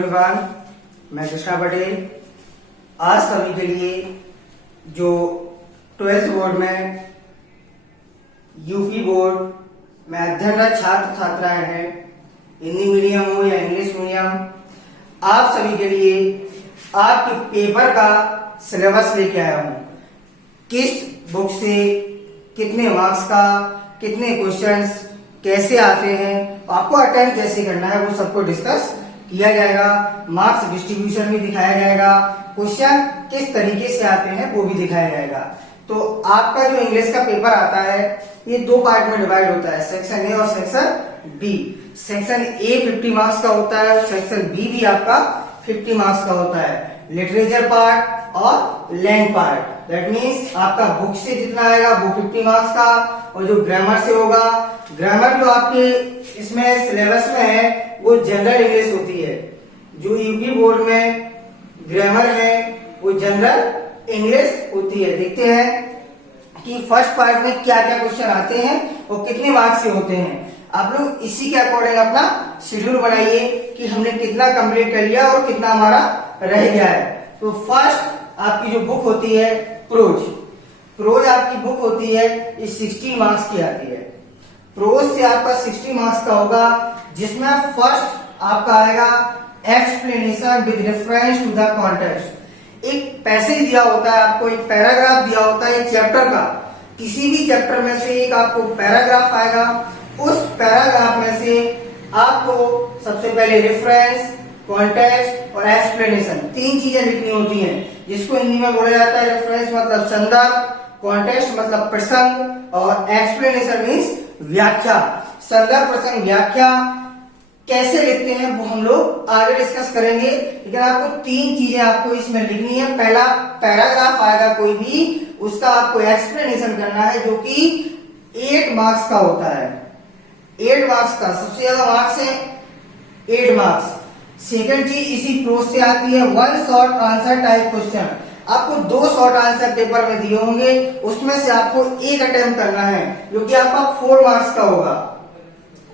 Everyone, मैं कृष्णा पटेल। आज सभी के लिए जो 12th बोर्ड में यूपी बोर्ड में अध्ययनरत छात्र छात्राएं हैं, हिंदी मीडियम हो या इंग्लिश मीडियम, आप सभी के लिए आपके पेपर का सिलेबस लेके आया हूँ। किस बुक से कितने मार्क्स का, कितने क्वेश्चंस कैसे आते हैं, आपको अटेम्प्ट कैसे करना है, वो सबको डिस्कस किया जाएगा। मार्क्स डिस्ट्रीब्यूशन भी दिखाया जाएगा, क्वेश्चन किस तरीके से आते हैं वो भी दिखाया जाएगा। तो आपका जो इंग्लिश का पेपर आता है ये दो पार्ट में डिवाइड होता है, सेक्शन ए और section B. Section A 50 marks का होता है और सेक्शन बी भी आपका 50 मार्क्स का होता है। लिटरेचर पार्ट और लैंड पार्ट, दैट मीन्स आपका बुक से जितना आएगा वो 50 मार्क्स का, और जो ग्रामर से होगा, ग्रामर जो आपके इसमें सिलेबस में है वो जनरल इंग्लिश होती है। जो यूपी बोर्ड में ग्रामर है वो जनरल इंग्लिश होती है। देखते हैं कि फर्स्ट पार्ट में क्या क्या क्वेश्चन आते हैं और कितने मार्क्स से होते हैं। आप लोग इसी के अकॉर्डिंग अपना शेड्यूल बनाइए कि हमने कितना कंप्लीट कर लिया और कितना हमारा रह गया है। तो फर्स्ट आपकी जो बुक होती है प्रोज आपकी बुक होती है, ये 60 मार्क्स की आती है। प्रोज से आपका 60 मार्क्स का होगा, जिसमें फर्स्ट आपका आएगा explanation with reference to the context. एक पैसेज दिया होता है आपको, एक पैराग्राफ दिया होता है एक चैप्टर का, किसी भी चैप्टर में से एक आपको पैराग्राफ आएगा। उस पैराग्राफ में से आपको सबसे पहले रेफरेंस, कॉन्टेक्स्ट और एक्सप्लेनेशन, तीन चीजें लिखनी होती हैं, जिसको हिंदी में बोला जाता है रेफरेंस मतलब संदर्भ, कॉन्टेक्स्ट मतलब प्रसंग और एक्सप्लेनेशन मीन्स व्याख्या। संदर्भ, प्रसंग, व्याख्या कैसे लिखते हैं वो हम लोग आगे डिस्कस करेंगे, लेकिन आपको तीन चीजें आपको इसमें लिखनी है। पहला पैराग्राफ आएगा कोई भी, उसका आपको एक्सप्लेनेशन करना है, जो कि 8 मार्क्स का होता है। 8 मार्क्स का, सबसे ज्यादा मार्क्स है 8 मार्क्स। सेकंड चीज इसी प्रोज से आती है one short answer type question. आपको 2 शॉर्ट आंसर पेपर में दिए होंगे, उसमें से आपको एक अटेम्प्ट करना है, जो कि आपका 4 मार्क्स का होगा।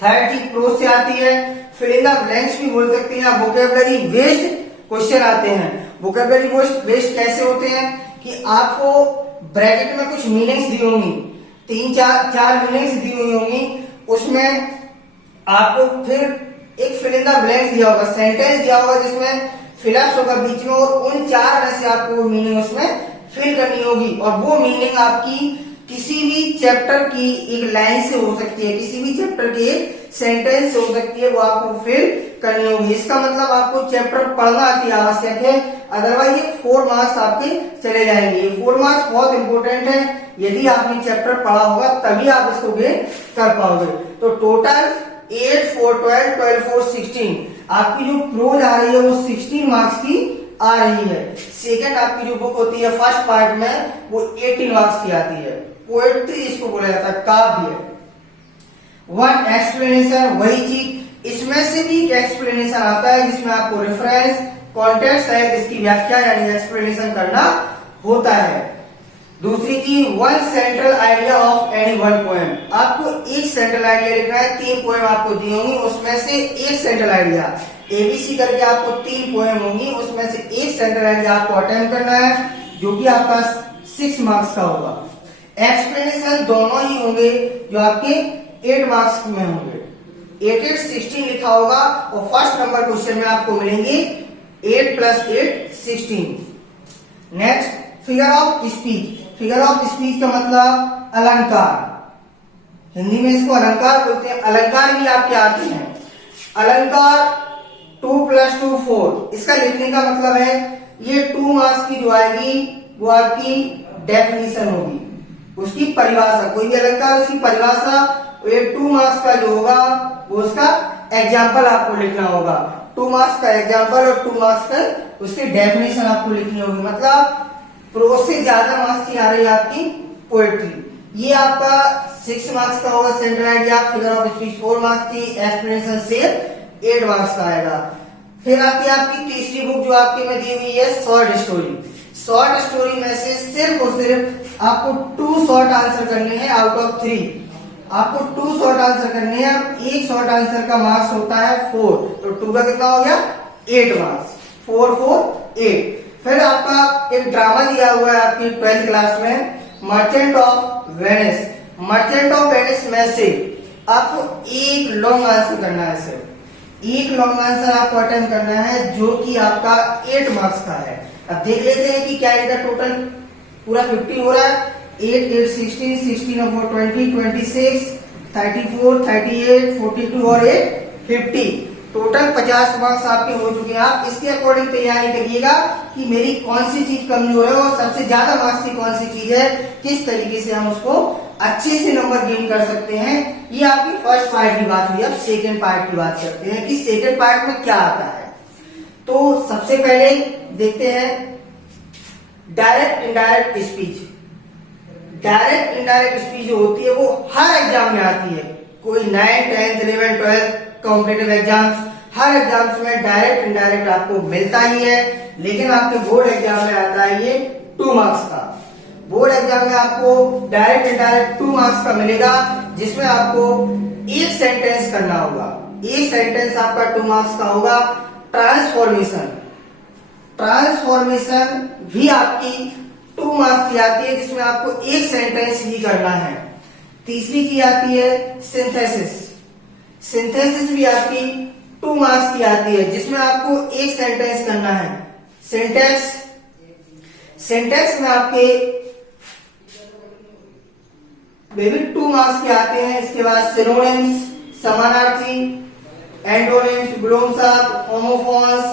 थर्ड चीज प्रोज से आती है फिल इन द ब्लैंक्स भी बोल सकते हैं, वोकैबुलरी बेस्ड क्वेश्चन आते हैं। वोकैबुलरी बेस्ड कैसे होते हैं कि आपको ब्रैकेट में कुछ मीनिंग्स दी होंगी, 3-4 मीनिंग्स दी हुई होंगी, उसमें आपको फिर एक फिल इन द ब्लैंक्स दिया होगा, सेंटेंस दिया होगा जिसमें फिलअप्स होगा बीच में, और उन 4 में से आपको मीनिंग उसमें फिल करनी होगी। और वो मीनिंग आपकी किसी भी चैप्टर की एक लाइन से हो सकती है, किसी भी चैप्टर के एक सेंटेंस से हो सकती है, वो आपको फिल करनी होगी। इसका मतलब आपको चैप्टर पढ़ना अति आवश्यक है, अदरवाइज ये 4 मार्क्स आपके चले जाएंगे। ये 4 मार्क्स बहुत इंपॉर्टेंट है, यदि आपने चैप्टर पढ़ा होगा तभी आप इसको गेन कर पाओगे। तो टोटल 8, 4, 12, 12, 4, 16 आपकी जो प्रोज आ रही है वो 16 मार्क्स की आ रही है। सेकंड आपकी जो बुक होती है फर्स्ट पार्ट में वो 18 मार्क्स की आती है। पोएट्री इसको बोला जाता है, काव्य। वन एक्सप्लेनेशन, वही चीज इसमें से भी एक एक्सप्लेनेशन आता है जिसमें आपको रेफरेंस, कॉन्टेक्स्ट है, इसकी व्याख्या यानी एक्सप्लेनेशन करना होता है। दूसरी चीज one central idea of any one poem, आपको एक सेंट्रल आइडिया लिखना है। 3 पोएम आपको दी होंगी, उसमें से एक सेंट्रल आइडिया, ABC करके आपको 3 पोएम होंगी, उसमें से एक सेंट्रल आइडिया आपको अटेम्प्ट करना है, जो कि आपका 6 मार्क्स का होगा। एक्सप्लेनेशन दोनों ही होंगे जो आपके 8 मार्क्स में होंगे। 8, 8, 16 लिखा होगा, और फर्स्ट नंबर क्वेश्चन में आपको मिलेंगे 8 + 8 16। Next figure of speech. Figure of speech का मतलब अलंकार, हिंदी में इसको अलंकार बोलते हैं। अलंकार भी आपके आते हैं। अलंकार 2 + 2 4, इसका लिखने का मतलब है ये 2 मार्क्स की जो आएगी वो आपकी डेफिनेशन होगी, उसकी परिभाषा। कोई भी अलंकार उसकी परिभाषा, ये 2 मार्क्स का जो होगा वो उसका एग्जाम्पल आपको लिखना होगा। 2 मार्क्स का एग्जाम्पल और 2 मार्क्स का उसकी डेफिनेशन आपको लिखनी होगी। मतलब प्रोज से ज्यादा मार्क्स की आ रही है आपकी पोएट्री। ये आपका 6 मार्क्स का होगा central idea. Figure of speech 4 marks की, एक्सप्लेनेशन से 8 मार्क्स का आएगा। फिर आती है आपकी तीसरी बुक जो आपकी में दी हुई है शॉर्ट स्टोरी। शॉर्ट स्टोरी में से सिर्फ और सिर्फ आपको 2 शॉर्ट आंसर करने हैं आउट ऑफ 3। आपको 2 शॉर्ट आंसर करने हैं। एक शॉर्ट आंसर का मार्क्स होता है 4, तो 2 का कितना हो गया 8 मार्क्स, 4 4 8। फिर आपका एक ड्रामा दिया हुआ है आपकी 12th क्लास में, merchant of Venice. Merchant of Venice में से आपको एक लॉन्ग आंसर करना है, सिर्फ एक लॉन्ग आंसर आपको अटेम्प्ट करना है, जो कि आपका 8 मार्क्स का है। अब देख लेते हैं कि क्या इनका टोटल पूरा 50 हो रहा है। 8 8 16, 16 और 4 20, 26, 34, 38, 42 और 8 50। टोटल 50 मार्क्स आपके हो चुके हैं। आप इसके अकॉर्डिंग तैयारी करिएगा कि मेरी कौन सी चीज कमजोर है और सबसे ज्यादा मार्क्स की कौन सी चीज है, किस तरीके से हम उसको अच्छे से नंबर गेन कर सकते हैं। ये आपकी फर्स्ट पार्ट की बात हुई। अब सेकेंड पार्ट की बात करते हैं कि सेकेंड पार्ट में क्या आता है। तो सबसे पहले देखते हैं direct indirect speech. Direct indirect speech जो होती है वो हर एग्जाम में आती है। कोई 9th 10th 11th 12th competitive exams, हर एग्जाम्स में डायरेक्ट इनडायरेक्ट आपको मिलता ही है। लेकिन आपके बोर्ड एग्जाम में आता है ये 2 मार्क्स का। बोर्ड एग्जाम में आपको डायरेक्ट इनडायरेक्ट 2 मार्क्स का मिलेगा, जिसमें आपको एक सेंटेंस करना होगा। एक सेंटेंस आपका 2 मार्क्स का होगा। ट्रांसफॉर्मेशन, ट्रांसफॉर्मेशन भी आपकी 2 मार्क्स की आती है, जिसमें आपको एक सेंटेंस ही करना है। तीसरी चीज आती है सिंथेसिस। सिंथेसिस भी आपकी 2 मार्क्स की आती है, जिसमें आपको एक सेंटेंस करना है। सिंटेक्स, सिंटेक्स में आपके बेबी 2 मार्क्स के आते हैं। इसके बाद सिनोनिम्स, समानार्थी, एंटोनिम्स, ग्लोम्स of homophones,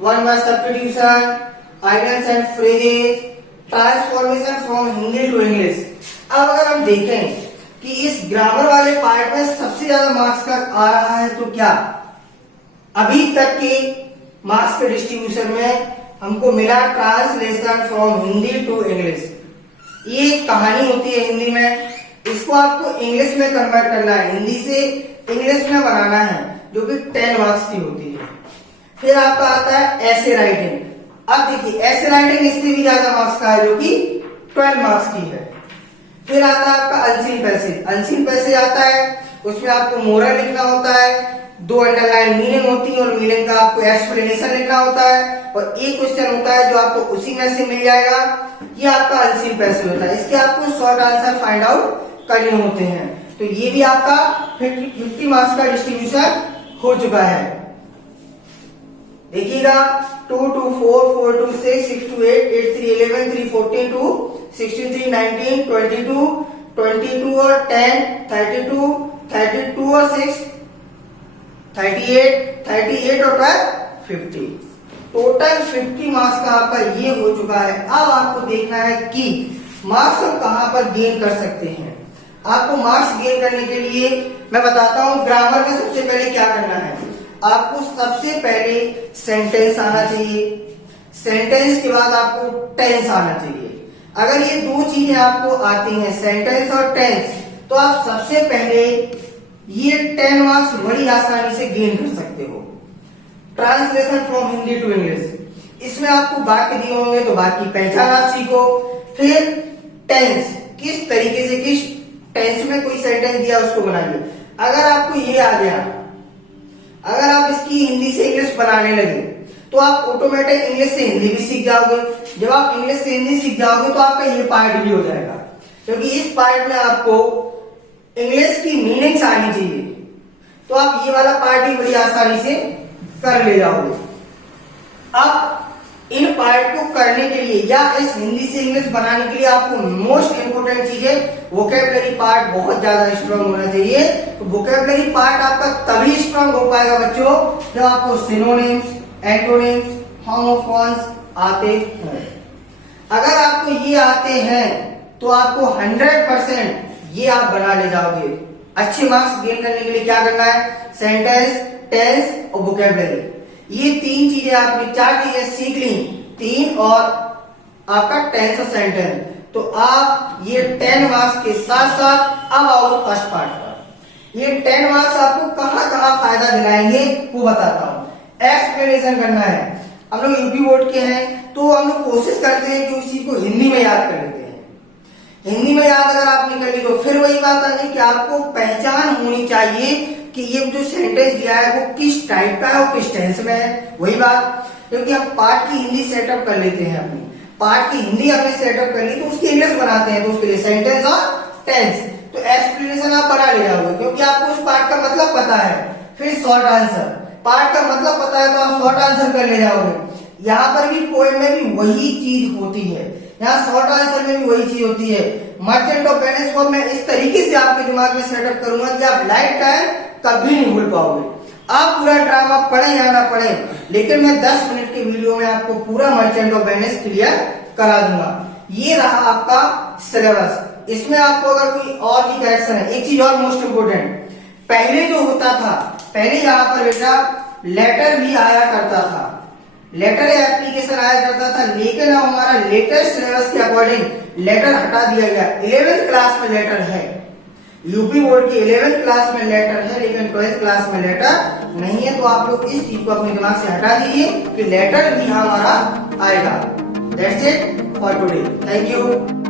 one word substitution, idioms and phrases, transformation from Hindi to English. अब अगर हम देखें कि इस ग्रामर वाले पार्ट में सबसे ज्यादा मार्क्स का आ रहा है, तो क्या अभी तक के मार्क्स के डिस्ट्रीब्यूशन में हमको मिला translation from Hindi to English. ये कहानी होती है हिंदी में, इसको आपको इंग्लिश में कन्वर्ट करना है, हिंदी से इंग्लिश में बनाना है, जो कि 10 मार्क्स की होती है। फिर आपका आता है ऐसे राइटिंग। अब देखिए ऐसे राइटिंग इससे भी ज्यादा मार्क्स का है, जो कि 12 मार्क्स की है। फिर आता है आपका अनसीन पैसेज। अनसीन पैसेज आता है, उसमें आपको मोरल लिखना होता है, 2 अंडरलाइन मीनिंग होती है और मीनिंग का आपको एक्सप्लेनेशन लिखना होता है, और एक क्वेश्चन होता है जो आपको उसी में से मिल जाएगा। ये आपका अनसीन पैसेज होता है। इसके आपको शॉर्ट आंसर फाइंड आउट करने होते हैं। तो ये भी आपका 50 मार्क्स का डिस्ट्रीब्यूशन हो चुका है। देखिएगा 2 2 4 4 2 6 6 2 8 8 3 11 3 14 2 16 3 19 22 22 और 10 32 32 और 6 38 38 और 12 50। टोटल 50 मार्क्स का आपका ये हो चुका है। अब आपको देखना है कि मार्क्स हम कहां पर गेन कर सकते हैं। आपको मार्क्स गेन करने के लिए मैं बताता हूं ग्रामर में सबसे पहले क्या करना है। आपको सबसे पहले सेंटेंस आना चाहिए, सेंटेंस के बाद आपको टेंस आना चाहिए। अगर ये 2 चीजें आपको आती हैं, सेंटेंस और टेंस, तो आप सबसे पहले ये 10 मार्क्स बड़ी आसानी से गेन कर सकते हो। Translation from Hindi to English, इसमें आपको वाक्य दिए होंगे तो वाक्य की पहचान आप सीखो। फिर टेंस, किस तरीके से किस टेंस में कोई सेंटेंस दिया उसको बनाइए। अगर आपको ये आ गया, अगर आप इसकी हिंदी से इंग्लिश बनाने लगे, तो आप ऑटोमेटिक इंग्लिश से हिंदी भी सीख जाओगे। जब आप इंग्लिश से हिंदी सीख जाओगे तो आपका ये पार्ट भी हो जाएगा, क्योंकि इस पार्ट में आपको इंग्लिश की मीनिंग्स आनी चाहिए, तो आप ये वाला पार्ट भी बड़ी आसानी से कर ले जाओगे। अब इन पार्ट को करने के लिए या इस हिंदी से इंग्लिश बनाने के लिए आपको मोस्ट इंपोर्टेंट चीज है वोकैबुलरी पार्ट बहुत ज्यादा स्ट्रांग होना चाहिए। तो वोकैबुलरी पार्ट आपका तभी स्ट्रांग हो पाएगा बच्चों जब आपको सिनोनिम्स, एंटोनिम्स, होमोफोन्स आते हैं। अगर आपको ये आते हैं तो आपको 100% ये आप बना ले जाओगे। अच्छे मार्क्स गेन करने के लिए क्या करना है, सेंटेंस, टेंस और वोकैबुलरी, ये 3 चीजें आपने 4 चीजें सीख ली, 3 और आपका टेंस और सेंटेंस। तो आप ये 10 मार्क्स के साथ साथ अब आओ फर्स्ट पार्ट पर। ये 10 मार्क्स आपको कहां कहां फायदा दिलाएंगे वो बताता हूं। एक्सप्लेनेशन करना है। हम लोग यूपी बोर्ड के हैं तो हम लोग कोशिश करते हैं कि उसी को हिंदी में याद कर लेते हैं। हिंदी में याद अगर आपने कर ली तो फिर वही बात आ गई कि आपको पहचान होनी चाहिए कि ये जो सेंटेंस दिया है वो किस टाइप का है और किस टेंस में है। वही बात, क्योंकि हम पार्ट की हिंदी सेटअप कर लेते हैं, अपनी पार्ट की हिंदी आपने सेटअप कर ली तो उसकी इंग्लिश बनाते हैं, तो उसके लिए सेंटेंस और टेंस, तो एक्सप्लेनेशन आप बना ले जाओगे क्योंकि आपको उस पार्ट का मतलब पता है। फिर शॉर्ट आंसर, पार्ट का मतलब पता है तो आप शॉर्ट आंसर कर ले जाओगे। यहाँ पर भी पोएम में भी वही चीज होती है, यहाँ शॉर्ट आंसर में भी वही चीज होती है। मर्चेंट ऑफ वेनिस को मैं इस तरीके से आपके दिमाग में सेटअप करूंगा कि आप लाइफ टाइम कभी नहीं भूल पाओगे। आप पूरा ड्रामा पढ़े या ना पढ़े, लेकिन मैं 10 मिनट के वीडियो में आपको पूरा मर्चेंट ऑफ वेनिस क्लियर करा दूंगा। ये रहा आपका सिलेबस। इसमें आपको अगर कोई और भी करेक्शन है, एक चीज और मोस्ट इंपोर्टेंट, पहले जो होता था, पहले यहाँ पर बेटा लेटर भी आया करता था, लेटर एप्लीकेशन आया करता था, लेकिन अब हमारा लेटेस्ट सिलेबस के अकॉर्डिंग लेटर हटा दिया गया। 11th क्लास में लेटर है, यूपी बोर्ड की 11th क्लास में लेटर है, लेकिन 12th क्लास में लेटर नहीं है। तो आप लोग इस चीज को अपने दिमाग से हटा दीजिए कि लेटर भी हमारा आएगा। That's it for today, thank you.